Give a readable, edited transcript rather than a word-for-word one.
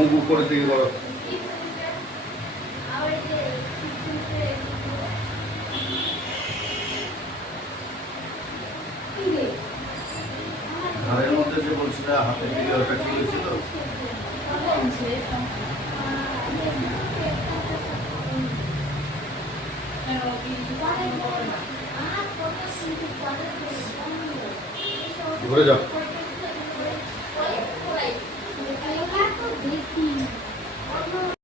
মুখ উপরের দিকে করো। ঘরের মধ্যে যে বলছিল হাতের দিকে ওটা ঠিক হয়েছিল? ঘুরে যাও।